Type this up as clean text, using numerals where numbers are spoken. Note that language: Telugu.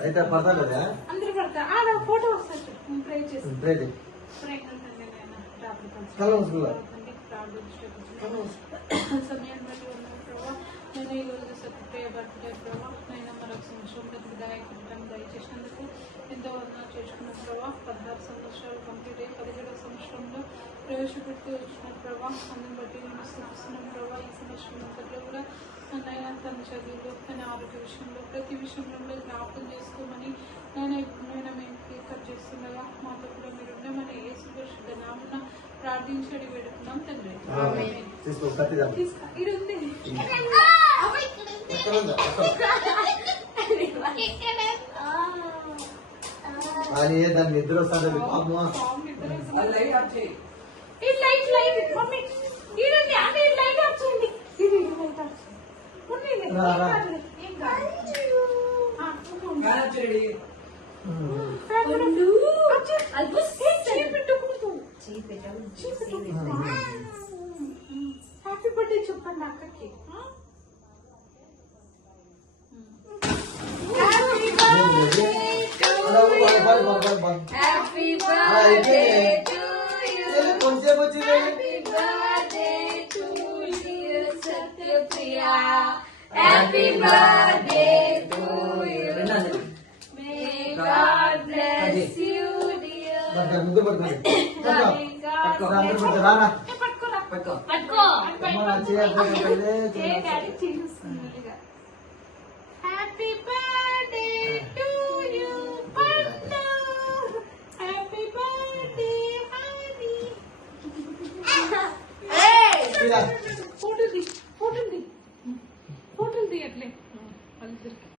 అయితే పడతా కదా అందరూ పడతా ఆడ ఫోటో వస్తుంది ప్రే చేసి సమయాన్ని బట్టి ఉన్నాను ప్రభావ నేను ఈరోజు సత్యప్రియ బర్త్డే ప్రభావ నేను మరొక సంవత్సరం ప్రతిదాయకం దయచేసినందుకు ఎంతో వందన చేసుకున్న ప్రభావ 16 సంవత్సరాలు కంప్లీట్ అయ్యి 17వ సంవత్సరంలో ప్రవేశపెడుతూ వచ్చిన ప్రభావ అందుని బట్టి నేను స్థిస్తున్నాను ప్రభావ ఈ సంవత్సరం అంతట్లో కూడా నైనా తన చదువులో తన ఆరోగ్య విషయంలో ప్రతి విషయంలో జ్ఞాపకం చేసుకోమని నేను మేము కట్ చేస్తుండగా మాతో కూడా మీరు ఉండమని యేసు పరిశుద్ధ నామమున ప్రార్థించి అడిగి పెడుతున్నాం తండ్రి. ఇది ఉంది దాని నిద్ర వస్తుంది హ్యాపీ బర్త్డే చెప్పండి అక్కకి. కొంచెం వచ్చింది. Happy birthday to you. May God bless you, dear. Happy birthday to you, Panda. Happy birthday, honey. Hey! Photo di atle.